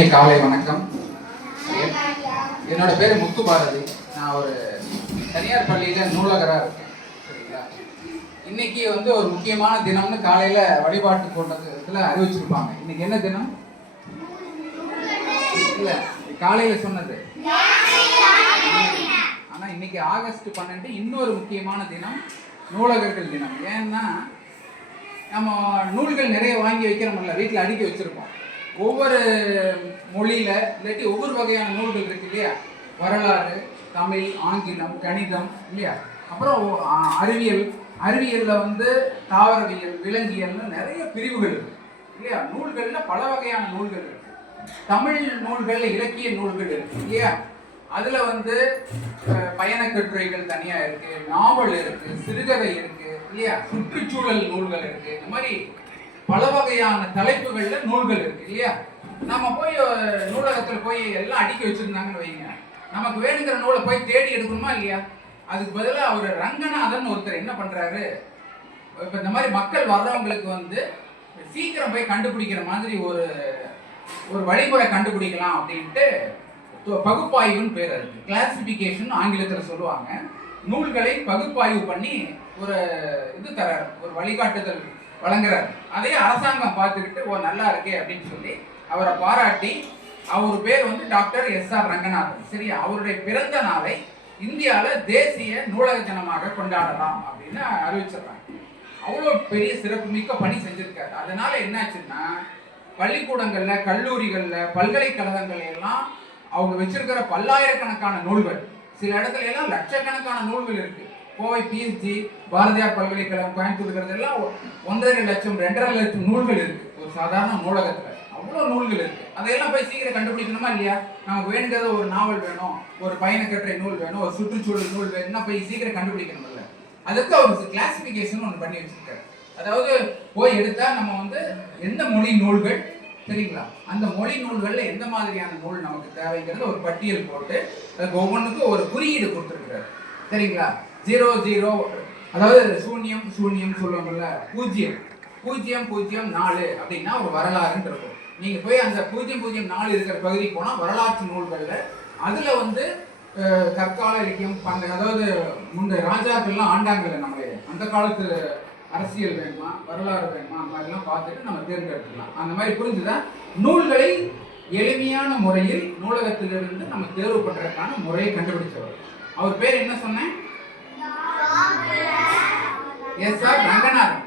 இனிய காலை வணக்கம். என்னோட பேர் முத்து பாரதி. நான் ஒரு தனியார் பள்ளியில் நூலகராக இருக்கேன். சரிங்களா? இன்னைக்கு ஒரு முக்கியமான தினம்னு காலையில் வழிபாட்டு கூட்டத்தில் அறிவிச்சிருப்பாங்க. இன்னைக்கு என்ன தினம்? இல்லை, காலையில் சொன்னது. ஆனால் இன்னைக்கு ஆகஸ்ட் 12 இன்னொரு முக்கியமான தினம், நூலகர்கள் தினம். ஏன்னா நம்ம நூல்கள் நிறைய வாங்கி வைக்கிறோம்ல, வீட்டில் அடுக்கி வச்சிருப்போம். ஒவ்வொரு மொழியில இல்லாட்டி ஒவ்வொரு வகையான நூல்கள் இருக்கு இல்லையா? வரலாறு, தமிழ், ஆங்கிலம், கணிதம் இல்லையா? அப்புறம் அறிவியல்ல தாவரவியல், விலங்கியல்னு நிறைய பிரிவுகள் இருக்கு இல்லையா? நூல்கள்ல பல வகையான நூல்கள் இருக்கு. தமிழ் நூல்கள்ல இலக்கிய நூல்கள் இருக்கு இல்லையா? அதுல பயண கட்டுரைகள் தனியா இருக்கு, நாவல் இருக்கு, சிறுகதை இருக்கு இல்லையா? சுற்றுச்சூழல் நூல்கள் இருக்கு. இந்த மாதிரி பல வகையான தலைப்புகள்ல நூல்கள் இருக்கு இல்லையா? நம்ம போய் நூலகத்தில் போய் எல்லாம் அடுக்கி வச்சிருந்தாங்கன்னு வைங்க, நமக்கு வேணுங்கிற நூலை போய் தேடி எடுக்கணுமா இல்லையா? அதுக்கு பதிலாக அவர் ரங்கநாதன் ஒருத்தர் என்ன பண்றாரு, இப்போ இந்த மாதிரி மக்கள் வர்றவங்களுக்கு சீக்கிரம் போய் கண்டுபிடிக்கிற மாதிரி ஒரு வழிமுறை கண்டுபிடிக்கலாம் அப்படின்ட்டு பகுப்பாய்வுன்னு பேர் இருக்கு. கிளாசிபிகேஷன் ஆங்கிலத்தில் சொல்லுவாங்க. நூல்களை பகுப்பாய்வு பண்ணி ஒரு தராரு, ஒரு வழிகாட்டுதல் வழங்குறாரு. அதே அரசாங்கம் பார்த்துக்கிட்டு நல்லா இருக்கே அப்படின்னு சொல்லி அவரை பாராட்டி, அவர் பேர் டாக்டர் எஸ்.ஆர். ரங்கநாதன். சரியா? அவருடைய பிறந்த நாளை இந்தியாவில் தேசிய நூலக தினமாக கொண்டாடலாம் அப்படின்னு அறிவிச்சிடறாங்க. அவ்வளோ பெரிய சிறப்புமிக்க பணி செஞ்சிருக்காரு. அதனால என்னாச்சுன்னா, பள்ளிக்கூடங்கள்ல, கல்லூரிகள்ல, பல்கலைக்கழகங்கள் எல்லாம் அவங்க வச்சிருக்கிற பல்லாயிரக்கணக்கான நூல்கள், சில இடத்துல எல்லாம் லட்சக்கணக்கான நூல்கள் இருக்கு. கோவை பிஎஸ்ஜி, பாரதியார் பல்கலைக்கழகம், கோயம்புத்தூர் இருக்கிறதெல்லாம் 1.5 லட்சம் 2.5 லட்சம் நூல்கள் இருக்கு ஒரு சாதாரண நூலகத்துல. அவ்வளோ நூல்கள் இருக்கு. அதையெல்லாம் போய் சீக்கிரம் கண்டுபிடிக்கணுமா இல்லையா? நமக்கு வேணுங்கிறத ஒரு நாவல் வேணும், ஒரு பயணக்கட்டுரை நூல் வேணும், ஒரு சுற்றுச்சூழல் நூல் வேணும்னா போய் சீக்கிரம் கண்டுபிடிக்கணும்ல. அதுக்கு அவர் கிளாசிபிகேஷன் ஒன்று பண்ணி வச்சிருக்காரு. அதாவது போய் எடுத்தா நம்ம எந்த மொழி நூல்கள், சரிங்களா, அந்த மொழி நூல்கள்ல எந்த மாதிரியான நூல் நமக்கு தேவைங்கிறது ஒரு பட்டியல் போட்டு அதுக்கு ஒவ்வொன்றுக்கும் ஒரு குறியீடு கொடுத்துருக்கிறார். சரிங்களா? 00, அதாவது சூன்யம் சொல்லுவாங்கல்ல, 004 அப்படின்னா ஒரு வரலாறுன்னு இருக்கும். நீங்க போய் அந்த 004 இருக்கிற பகுதிக்கு போனா வரலாற்று நூல்கள்ல அதுல கற்கால இலக்கியம், அதாவது முந்தைய ராஜாக்கள்லாம் ஆண்டாங்கல்ல, நம்ம அந்த காலத்து அரசியல் வேணுமா, வரலாறு வேணுமா, அந்த மாதிரிலாம் பார்த்துட்டு நம்ம தேர்ந்தெடுத்துக்கலாம். அந்த மாதிரி புரிஞ்சுதா? நூல்களை எளிமையான முறையில் நூலகத்திலிருந்து நம்ம தேர்வு பண்றதுக்கான முறையை கண்டுபிடிச்சவர். அவர் பேர் என்ன சொன்னேன்? எஸ்.ஆர். ரங்கநாதன்.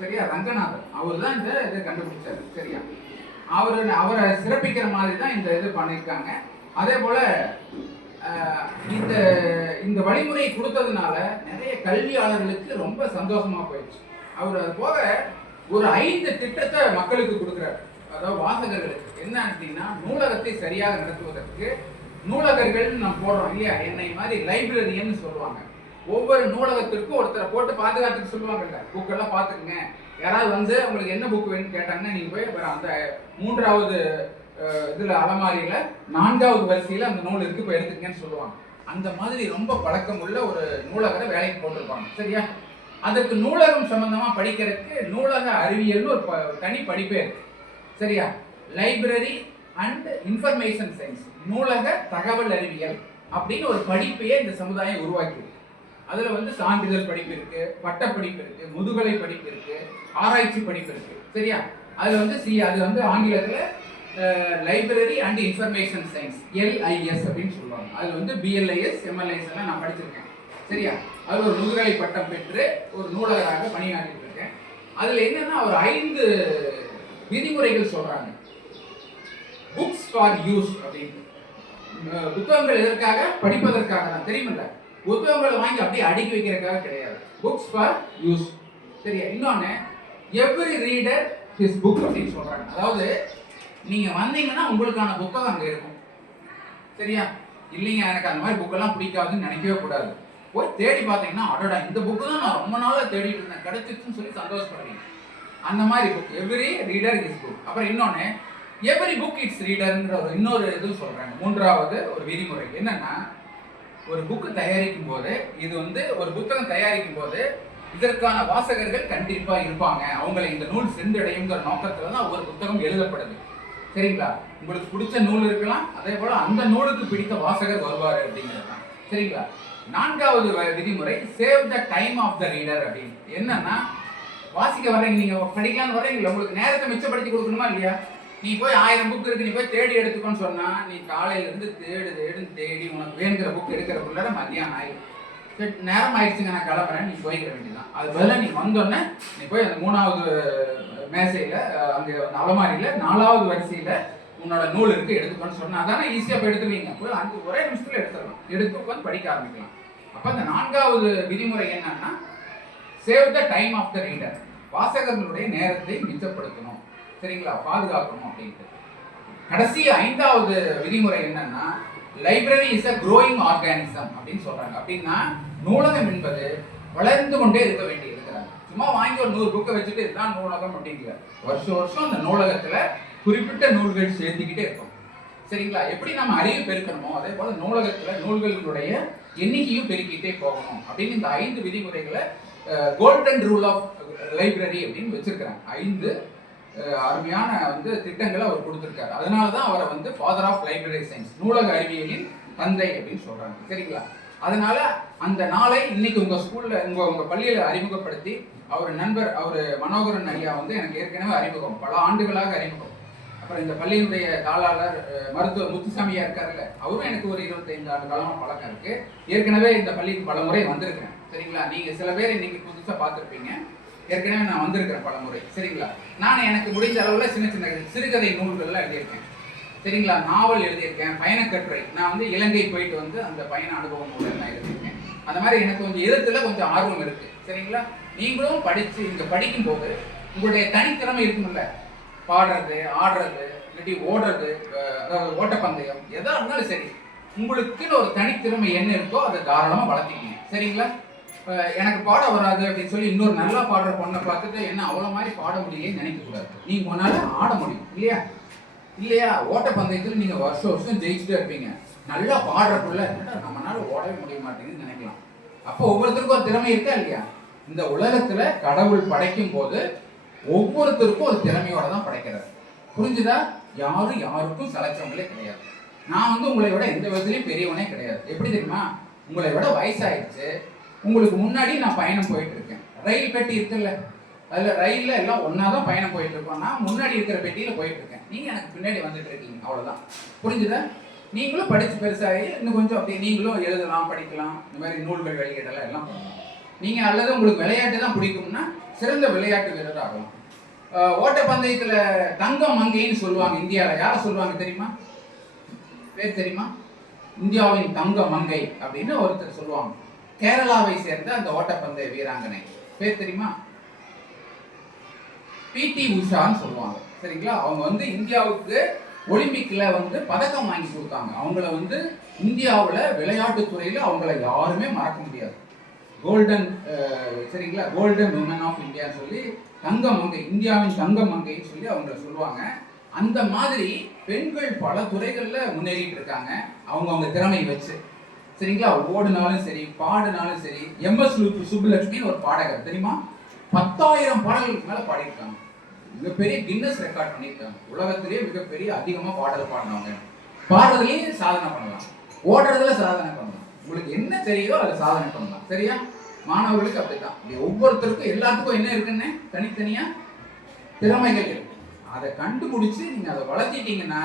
சரியா? ரங்கநாதன் அவர் தான் இதை கண்டுபிடிச்சாரு. சரியா? அவரை சிறப்பிக்கிற மாதிரி தான் இந்த இது பண்ணியிருக்காங்க. அதே போல இந்த வழிமுறையை கொடுத்ததுனால நிறைய கல்வியாளர்களுக்கு ரொம்ப சந்தோஷமா போயிடுச்சு. அவர் அது போக ஒரு 5 திட்டத்தை மக்களுக்கு கொடுக்குறாரு, அதாவது வாசகர்களுக்கு. என்ன அப்படின்னா, நூலகத்தை சரியாக நடத்துவதற்கு நூலகர்கள் நம்ம போடுறோம் இல்லையா? என்னை மாதிரி லைப்ரரியன்னு சொல்லுவாங்க. ஒவ்வொரு நூலகத்திற்கும் ஒருத்தரை போட்டு பாதுகாத்துக்கு சொல்லுவாங்கல்ல, புக்கெல்லாம் பார்த்துக்குங்க. யாராவது உங்களுக்கு என்ன புக் வேணும்னு கேட்டாங்கன்னா நீங்க போய் அந்த 3வது இதுல அலமாரியில 4வது வரிசையில அந்த நூல் இருக்கு, போய் எடுத்துக்கங்கன்னு சொல்லுவாங்க. அந்த மாதிரி ரொம்ப பழக்கம் உள்ள ஒரு நூலகரை வேலைக்கு போட்டிருப்பாங்க. சரியா? அதற்கு நூலகம் சம்பந்தமா படிக்கிறதுக்கு நூலக அறிவியல்னு ஒரு தனி படிப்பே இருக்கு. சரியா? லைப்ரரி அண்ட் இன்ஃபர்மேஷன் சயின்ஸ், நூலக தகவல் அறிவியல் அப்படின்னு ஒரு படிப்பையே இந்த சமுதாயம் உருவாக்கி. அதுல சான்றிதழ் படிப்பு இருக்கு, பட்டப்படிப்பு இருக்கு, முதுகலை படிப்பு இருக்கு, ஆராய்ச்சி படிப்பு இருக்கு. சரியா? அதுல அது ஆங்கிலத்துல library and information science, LIS அப்படின்னு சொல்லுவாங்க. அது BLIS, MLIS எல்லாம் நான் படிச்சிருக்கேன். சரியா? அது ஒரு முதுகலை பட்டம் பெற்று ஒரு நூலகராக பணியாற்றிட்டு இருக்கேன். அதுல என்னன்னா ஒரு 5 விதிமுறைகள் சொல்றாங்க. புக்ஸ் ஃபார் யூஸ் அப்படின்னு. புத்தகங்கள் எதற்காக? படிப்பதற்காக தான். தெரியுமில்ல? புத்தகங்களை வாங்கி அப்படியே அடுக்கி வைக்கிறதுக்காக கிடையாது. Books for use. சரியா? இன்னொன்னு, எவ்ரி ரீடர் ஹிஸ் புக் அப்படின்னு சொல்றாங்க. அதாவது நீங்க வந்தீங்கன்னா உங்களுக்கான புத்தகம் அங்க இருக்கும். சரியா? இல்லைங்க எனக்கு அந்த மாதிரி புக்கெல்லாம் பிடிக்காதுன்னு நினைக்கவே கூடாது. போய் தேடி பார்த்தீங்கன்னா, அடடா இந்த புக்கு தான் நான் ரொம்ப நாளாக தேடிட்டு இருந்தேன், கிடைச்சிருச்சுன்னு சொல்லி சந்தோஷப்படுவீங்க. அந்த மாதிரி book, every reader his book. அப்புறம் இன்னொன்னு, எவ்ரி புக் இட்ஸ் ரீடர்ன்ற இன்னொரு இது சொல்றாங்க. 3வது ஒரு விதிமுறை என்னன்னா, ஒரு புக்கு தயாரிக்கும் போது, இது ஒரு புத்தகம் தயாரிக்கும் போது இதற்கான வாசகர்கள் கண்டிப்பா இருப்பாங்க, அவங்களை இந்த நூல் சென்றடையுங்கிற நோக்கத்துல தான் ஒரு புத்தகம் எழுதப்படுது. சரிங்களா? உங்களுக்கு பிடிச்ச நூல் இருக்கலாம், அதே போல அந்த நூலுக்கு பிடித்த வாசகர் வருவார் அப்படிங்கிறது தான். சரிங்களா? 4வது விதிமுறை save the time of the reader அப்படின்னு. என்னன்னா, வாசிக்க வர்றீங்க, நீங்க படிக்கலாம்னு வர்றீங்களா, உங்களுக்கு நேரத்தை மிச்சப்படுத்தி கொடுக்கணுமா இல்லையா? நீ போய் 1000 புக் இருக்கு, நீ போய் தேடி எடுத்துக்கோன்னு சொன்னா, நீ காலையில இருந்து தேடி உனக்கு வேணுங்கிற புக் எடுக்கிறதுக்குள்ள மத்தியானம் ஆயிடும். நேரம் ஆயிடுச்சுங்க, நான் கிளம்புறேன், நீ போய்க்கிற வேண்டியதான். அது பதிலாக நீ வந்தோடனே நீ போய் அந்த 3வது மேசையில, அங்கே அலமாரியில 4வது வரிசையில உன்னோட நூல் இருக்கு, எடுத்துக்கோன்னு சொன்னா அதானே ஈஸியா போய் எடுத்துவீங்க. போய் ஒரே நிமிஷத்துல எடுத்துடலாம், எடுத்து உட்காந்து படிக்க ஆரம்பிக்கலாம். அப்ப அந்த 4வது விதிமுறை என்னன்னா, save the time of the reader. வாசகர்களுடைய நேரத்தை மிச்சப்படுத்தணும், சரிங்களா, பாதுகாக்கணும் அப்படின்ட்டு. கடைசி 5வது விதிமுறை என்னன்னா, library is a growing organism அப்படின்னு சொல்றாங்க. அப்படின்னா நூலகம் என்பது வளர்ந்து கொண்டே இருக்க வேண்டி இருக்கிறாங்க. சும்மா வாங்கி ஒரு 100 புக்கை வச்சுட்டு இதுதான் நூலகம் அப்படிங்கிற, வருஷம் வருஷம் அந்த நூலகத்துல குறிப்பிட்ட நூல்கள் சேர்த்துக்கிட்டே இருக்கும். சரிங்களா? எப்படி நம்ம அறிவு பெருக்கணுமோ அதே போல நூலகத்துல நூல்களுடைய எண்ணிக்கையும் பெருக்கிட்டே போகணும் அப்படின்னு இந்த 5 விதிமுறைகளை கோல்டன் ரூல் ஆஃப் லைப்ரரி அப்படின்னு வச்சிருக்கிறாங்க. 5 அருமையான திட்டங்களை அவர் கொடுத்திருக்காரு. அதனாலதான் அவரை ஃபாதர் ஆஃப் லைப்ரரி சயின்ஸ், நூலக அறிவியலின் தந்தை அப்படின்னு சொல்றாங்க. சரிங்களா? அதனால அந்த நாளை இன்னைக்கு உங்க ஸ்கூல்ல உங்க பள்ளியில அறிமுகப்படுத்தி, அவர் நண்பர் அவர் மனோகரன் ஐயா எனக்கு ஏற்கனவே அறிமுகம், பல ஆண்டுகளாக அறிமுகம். அப்புறம் இந்த பள்ளியினுடைய தாளாளர் மருத்துவர் முத்துசாமியா இருக்காருல்ல, அவரும் எனக்கு ஒரு 25 ஆண்டு காலமா பழக்கம் இருக்கு. ஏற்கனவே இந்த பள்ளிக்கு பல முறை வந்திருக்கிறேன். சரிங்களா? நீங்க சில பேர் இன்னைக்கு புதுசா பார்த்துருப்பீங்க, ஏற்கனவே நான் வந்திருக்கிறேன் பல முறை. சரிங்களா? நான் எனக்கு முடிஞ்ச அளவுல சின்ன சின்ன சிறுகதை நூல்கள்லாம் எழுதியிருக்கேன். சரிங்களா? நாவல் எழுதியிருக்கேன், பயணக்கட்டுரை. நான் இலங்கை போயிட்டு அந்த பயண அனுபவம் நூலெல்லாம் எழுதியிருக்கேன். அந்த மாதிரி எனக்கு கொஞ்சம் எழுத்துல கொஞ்சம் ஆர்வம் இருக்கு. சரிங்களா? நீங்களும் படிச்சு இங்க படிக்கும் போது உங்களுடைய தனித்திறமை இருக்கும்ல, பாடுறது, ஆடுறது, இல்லாட்டி ஓடுறது, அதாவது ஓட்டப்பந்தயம், எதா இருந்தாலும் சரி, உங்களுக்குன்னு ஒரு தனித்திறமை என்ன இருக்கோ அதை தாராளமா வளர்த்திக்கீங்க. சரிங்களா? எனக்கு பாட வராது அப்படின்னு சொல்லி இன்னொரு நல்லா பாடுற பொண்ணை பார்த்துட்டு என்ன அவ்வளோ மாதிரி பாட முடியலன்னு நினைக்க கூடாது. நீங்க உன்னால ஆட முடியும் இல்லையா? இல்லையா? ஓட்டப்பந்தயத்தில் நீங்க வருஷம் வருஷம் ஜெயிச்சுட்டே இருப்பீங்க. நல்லா பாடுறக்குள்ள நம்மளால ஓடவே முடிய மாட்டேங்குதுன்னு நினைக்கலாம். அப்போ ஒவ்வொருத்தருக்கும் ஒரு திறமை இருக்கா இல்லையா? இந்த உலகத்துல கடவுள் படைக்கும் போது ஒவ்வொருத்தருக்கும் ஒரு திறமையோட தான் படைக்கிறார். புரிஞ்சுதா? யாரும் யாருக்கும் சலைச்சவங்களே கிடையாது. நான் உங்களை விட எந்த விதத்துலையும் பெரியவனே கிடையாது. எப்படி தெரியுமா? உங்களை விட வயசாயிடுச்சு, உங்களுக்கு முன்னாடி நான் பயணம் போயிட்டு இருக்கேன். ரயில் பெட்டி இருக்குல்ல, அதுல ரயில்ல எல்லாம் ஒன்னாதான் பயணம் போயிட்டு இருக்கோம். நான் முன்னாடி இருக்கிற பெட்டியில போயிட்டு இருக்கேன், நீங்க எனக்கு பின்னாடி வந்துட்டு இருக்கீங்க, அவ்வளவுதான். புரிஞ்சுதா? நீங்களும் படிச்சு பெருசாகி இன்னும் கொஞ்சம் அப்படி நீங்களும் எழுதலாம், படிக்கலாம், இந்த மாதிரி நூல்கள் வெளியிடலாம், எல்லாம் பண்ணலாம். நீங்க அல்லது உங்களுக்கு விளையாட்டு தான் பிடிக்கும்னா சிறந்த விளையாட்டு வீரர் ஆகலாம். ஓட்டப்பந்தயத்துல தங்க மங்கைன்னு சொல்லுவாங்க. இந்தியாவில் யாரை சொல்லுவாங்க தெரியுமா? பேர் தெரியுமா? இந்தியாவின் தங்க மங்கை அப்படின்னு ஒருத்தர் சொல்லுவாங்க. கேரளாவை சேர்ந்த அந்த ஓட்டப்பந்தய வீராங்கனை பேர் தெரியுமா? பிடி உஷான்னு சொல்லுவாங்க. சரிங்களா? அவங்க இந்தியாவுக்கு ஒலிம்பிக்ல பதக்கம் வாங்கி கொடுத்தாங்க. அவங்கள இந்தியாவில் விளையாட்டு துறையில அவங்கள யாருமே மறக்க முடியாது. கோல்டன், சரிங்களா, கோல்டன் உமன் ஆஃப் இந்தியா சொல்லி தங்க மங்கை, இந்தியாவின் தங்க மங்கைன்னு சொல்லி அவங்கள சொல்லுவாங்க. அந்த மாதிரி பெண்கள் பல துறைகள்ல முன்னேறிட்டு இருக்காங்க அவங்க திறமை வச்சு. சரிங்களா? ஓடுனாலும் சரி, பாடுனாலும் சரி. எம்எஸ் சுப்புலட்சுமின்னு ஒரு பாடகர் தெரியுமா? 10,000 பாடல்களுக்கு மேல பாடியிருக்காங்க. மிகப்பெரிய கின்னஸ் ரெக்கார்ட் பண்ணியிருக்காங்க. உலகத்திலேயே மிகப்பெரிய அதிகமா பாடல் பாடினவங்க. பாடுறதுலயும் சாதனை பண்ணலாம், ஓடுறதுல சாதனை பண்ணலாம். உங்களுக்கு என்ன தெரியுதோ அதை சாதனை பண்ணலாம். சரியா? மாணவர்களுக்கு அப்படித்தான். ஒவ்வொருத்தருக்கும் எல்லாத்துக்கும் என்ன இருக்குன்னு தனித்தனியா திறமைகள் இருக்கு. அதை கண்டுபிடிச்சு நீங்க அதை வளர்த்திட்டீங்கன்னா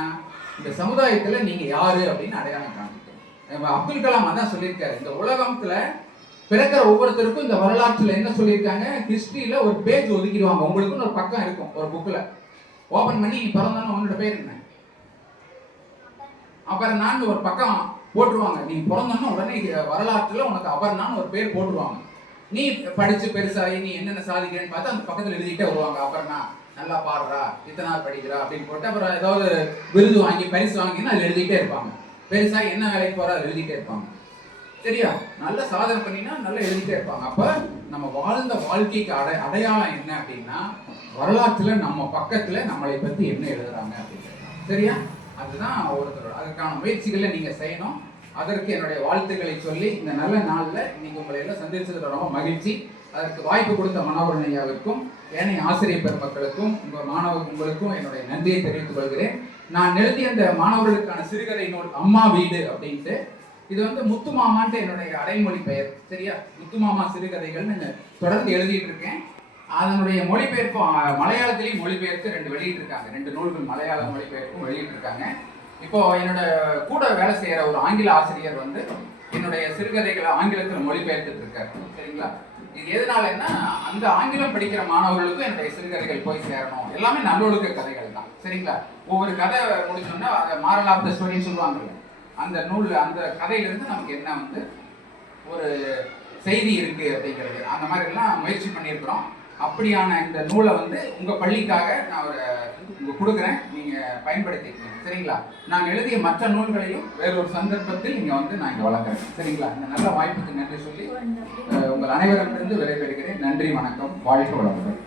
இந்த சமுதாயத்துல நீங்க யாரு அப்படின்னு அடையாளம் காமிக்கணும். அப்துல் கலாம் அதான் சொல்லியிருக்காரு, இந்த உலகத்துல பிறக்கிற ஒவ்வொருத்தருக்கும் இந்த வரலாற்றுல என்ன சொல்லியிருக்காங்க, ஹிஸ்டரியில ஒரு பேஜ் ஒதுக்கிடுவாங்க. உங்களுக்குன்னு ஒரு பக்கம் இருக்கும், ஒரு புக்ல ஓபன் பண்ணி நீ பிறந்தானு உன்னோட பேர் என்ன, அபர்ணான்னு ஒரு பக்கம் போட்டுருவாங்க. நீ பிறந்தோன்னா உடனே வரலாற்றுல உனக்கு அபர்ணான்னு ஒரு பேர் போட்டுருவாங்க. நீ படிச்சு பெருசாகி நீ என்னென்ன சாதிக்கிறேன்னு பார்த்து அந்த பக்கத்துல எழுதிக்கிட்டே வருவாங்க. அபர்ணா நல்லா பாடுறா, இத்தனை நாள் படிக்கிறா அப்படின்னு போட்டு அப்புறம் ஏதாவது விருது வாங்கி பரிசு வாங்கின்னு அதில் எழுதிக்கிட்டே இருப்பாங்க. பெருசாக என்ன வேலைக்கு போறா அதை எழுதிட்டே இருப்பாங்க. சரியா? நல்ல சாதனை பண்ணினா நல்லா எழுதிட்டே இருப்பாங்க. அப்ப நம்ம வாழ்ந்த வாழ்க்கைக்கு அடையாளம் என்ன அப்படின்னா, வரலாற்றுல நம்ம பக்கத்துல நம்மளை பத்தி என்ன எழுதுறாங்க அப்படின்னு. சரியா? அதுதான் ஒருத்தரோட. அதுக்கான முயற்சிகளை நீங்க செய்யணும். அதற்கு என்னுடைய வாழ்த்துக்களை சொல்லி இந்த நல்ல நாள்ல இன்னைக்கு உங்களை எல்லாம் சந்திச்சதுல ரொம்ப மகிழ்ச்சி. அதற்கு வாய்ப்பு கொடுத்த மனோகரன் ஐயாவிற்கும் ஏனைய ஆசிரியர் பெருமக்களுக்கும் உங்களுக்கும் என்னுடைய நன்றியை தெரிவித்துக் கொள்கிறேன். நான் எழுதிய அந்த மாணவர்களுக்கான சிறுகதை நூல் அம்மா வீடு அப்படின்ட்டு, இது வந்து முத்துமாமான்ட்டு என்னுடைய அடைமொழி பெயர். சரியா, முத்துமாமா சிறுகதைகள்னு தொடர்ந்து எழுதிட்டு இருக்கேன். அதனுடைய மொழிபெயர்ப்பு மலையாளத்திலையும் மொழிபெயர்த்து 2 வெளியிட்டிருக்காங்க. 2 நூல்கள் மலையாள மொழிபெயர்ப்பும் வெளியிட்டிருக்காங்க. இப்போ என்னோட கூட வேலை செய்யற ஒரு ஆங்கில ஆசிரியர் வந்து என்னுடைய சிறுகதைகளை ஆங்கிலத்தில் மொழிபெயர்த்துட்டு இருக்காரு. சரிங்களா, இது எதனாலன்னா அந்த ஆங்கிலம் படிக்கிற மாணவர்களுக்கும் என்னுடைய சிறுகதைகள் போய் சேரணும். எல்லாமே நல்லொழுக்க கதைகள் தான். சரிங்களா, ஒவ்வொரு கதை முடிச்சோம்னா அதை மாரல் ஆஃப் த ஸ்டோரின்னு சொல்லுவாங்கல்ல, அந்த நூல் அந்த கதையிலிருந்து நமக்கு என்ன வந்து ஒரு செய்தி இருக்கு அப்படிங்கிறது, அந்த மாதிரி எல்லாம் முயற்சி பண்ணியிருக்கிறோம். அப்படியான இந்த நூலை வந்து உங்க பள்ளிக்காக நான் கொடுக்குறேன், நீங்க பயன்படுத்திக்கணும். சரிங்களா, நான் எழுதிய மற்ற நூல்களையும் வேறொரு சந்தர்ப்பத்தில் நீங்க வந்து நான் இங்க வளர்க்குறேன். சரிங்களா, இந்த நல்ல வாய்ப்புக்கு நன்றி சொல்லி உங்கள் அனைவரிடமிருந்து விடைபெறுகிறேன். நன்றி, வணக்கம், வாழ்க வளமுடன்.